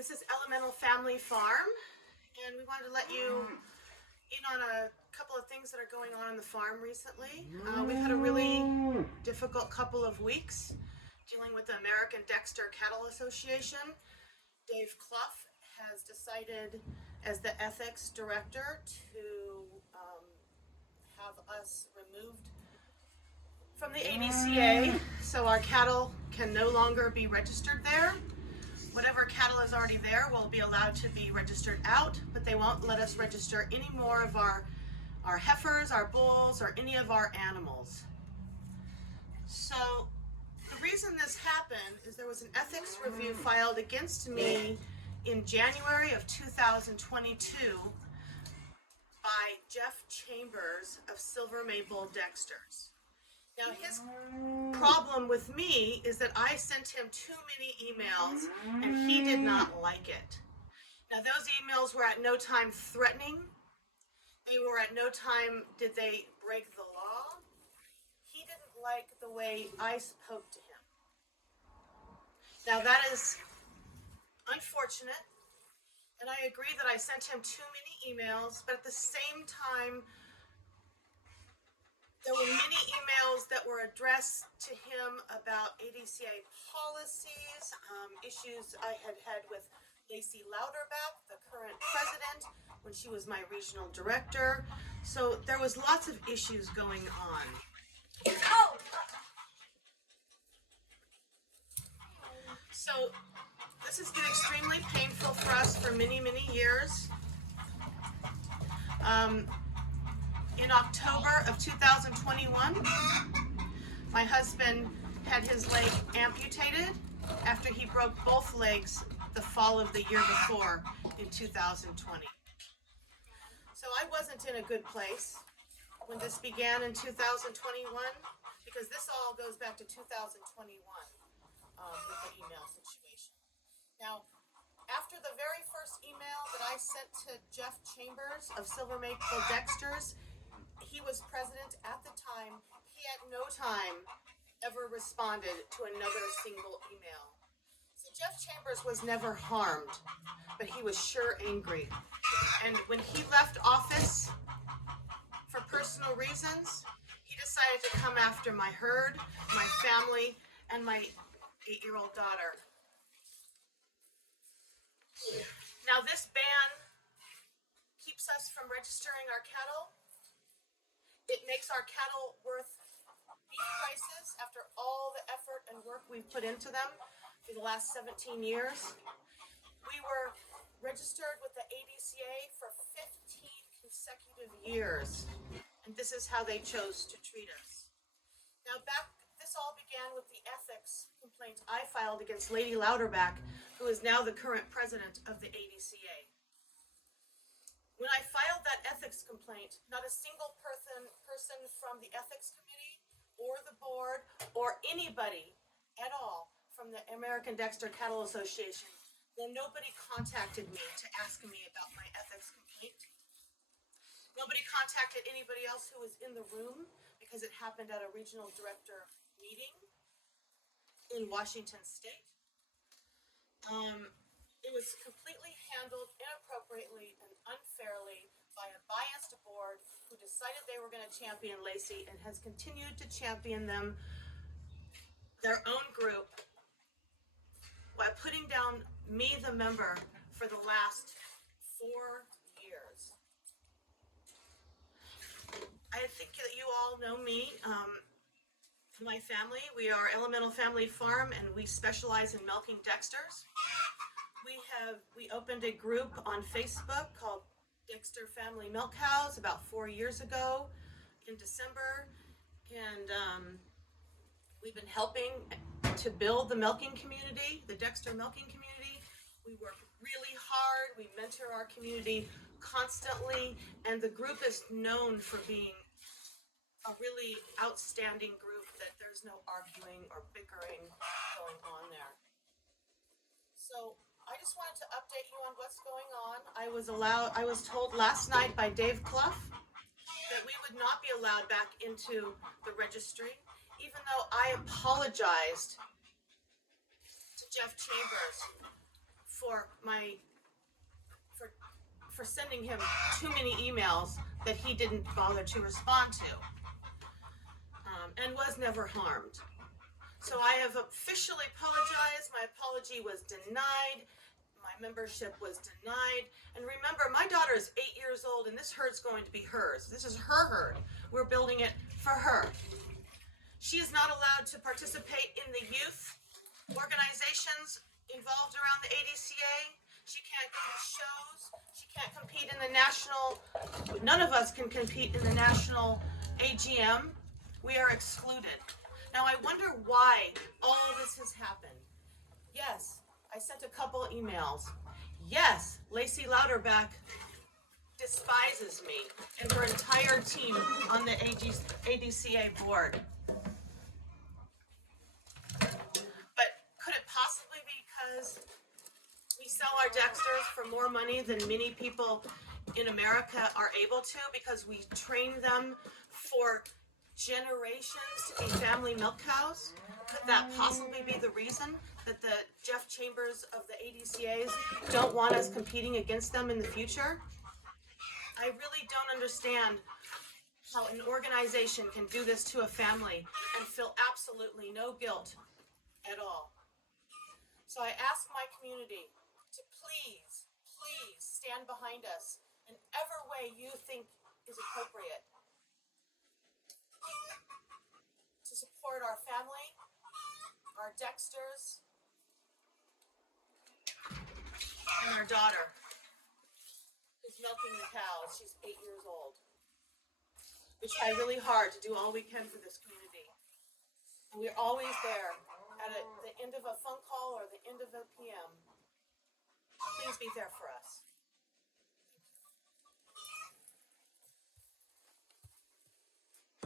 This is Elemental Family Farm, and we wanted to let you in on a couple of things that are going on the farm recently. We've had a really difficult couple of weeks dealing with the American Dexter Cattle Association. Dave Cluff has decided, as the ethics director, to have us removed from the ADCA, so our cattle can no longer be registered there. Whatever cattle is already there will be allowed to be registered out, but they won't let us register any more of our heifers, our bulls, or any of our animals. So the reason this happened is there was an ethics review filed against me in January of 2022 by Jeff Chambers of Silver Maple Dexters. Now, his problem with me is that I sent him too many emails and he did not like it. Now, those emails were at no time threatening. They were at no time did they break the law. He didn't like the way I spoke to him. Now, that is unfortunate, and I agree that I sent him too many emails, but at the same time, there were many emails that were addressed to him about ADCA policies, issues I had had with Lacey Louderback, the current president, when she was my regional director. So there was lots of issues going on. So this has been extremely painful for us for many, many years. In October of 2021, my husband had his leg amputated after he broke both legs the fall of the year before in 2020. So I wasn't in a good place when this began in 2021, because this all goes back to 2021 with the email situation. Now, after the very first email that I sent to Jeff Chambers of Silver Maple Dexters, he was president at the time. He at no time ever responded to another single email. So Jeff Chambers was never harmed, but he was sure angry. And when he left office for personal reasons, he decided to come after my herd, my family, and my 8-year-old daughter. Now, this ban keeps us from registering our cattle. It makes our cattle worth beef prices after all the effort and work we've put into them for the last 17 years. We were registered with the ADCA for 15 consecutive years, and this is how they chose to treat us. Now, this all began with the ethics complaint I filed against Lady Louderback, who is now the current president of the ADCA. When I filed that ethics complaint, not a single person from the ethics committee or the board or anybody at all from the American Dexter Cattle Association, then nobody contacted me to ask me about my ethics complaint. Nobody contacted anybody else who was in the room because it happened at a regional director meeting in Washington State. It was completely handled inappropriately and unfairly by a biased board who decided they were going to champion Lacey and has continued to champion their own group, by putting down me, the member, for the last 4 years. I think that you all know me. My family, we are Elemental Family Farm, and we specialize in milking Dexters. We opened a group on Facebook called Dexter Family Milk Cows about 4 years ago in December, and we've been helping to build the milking community, the Dexter milking community. We work really hard. We mentor our community constantly, and the group is known for being a really outstanding group that there's no arguing or bickering going on there. So I just wanted to update you on what's going on. I was told last night by Dave Cluff that we would not be allowed back into the registry, even though I apologized to Jeff Chambers for for sending him too many emails that he didn't bother to respond to, and was never harmed. So I have officially apologized. My apology was denied. My membership was denied. And remember, my daughter is 8 years old, and this herd's going to be hers. This is her herd. We're building it for her. She is not allowed to participate in the youth organizations involved around the ADCA. She can't go to shows. She can't compete in the national, none of us can compete in the national AGM. We are excluded. Now I wonder why all this has happened. Yes, I sent a couple emails. Yes, Lacey Louderback despises me and her entire team on the ADCA board. But could it possibly be because we sell our Dexters for more money than many people in America are able to, because we train them for generations to be family milk cows? Could that possibly be the reason that the Jeff Chambers of the ADCAs don't want us competing against them in the future? I really don't understand how an organization can do this to a family and feel absolutely no guilt at all. So I ask my community to please, please stand behind us in every way you think is appropriate to support our family, our Dexters, and our daughter, who's milking the cows. She's 8 years old. We try really hard to do all we can for this community. And we're always there at the end of a phone call or the end of a PM. Please be there for us.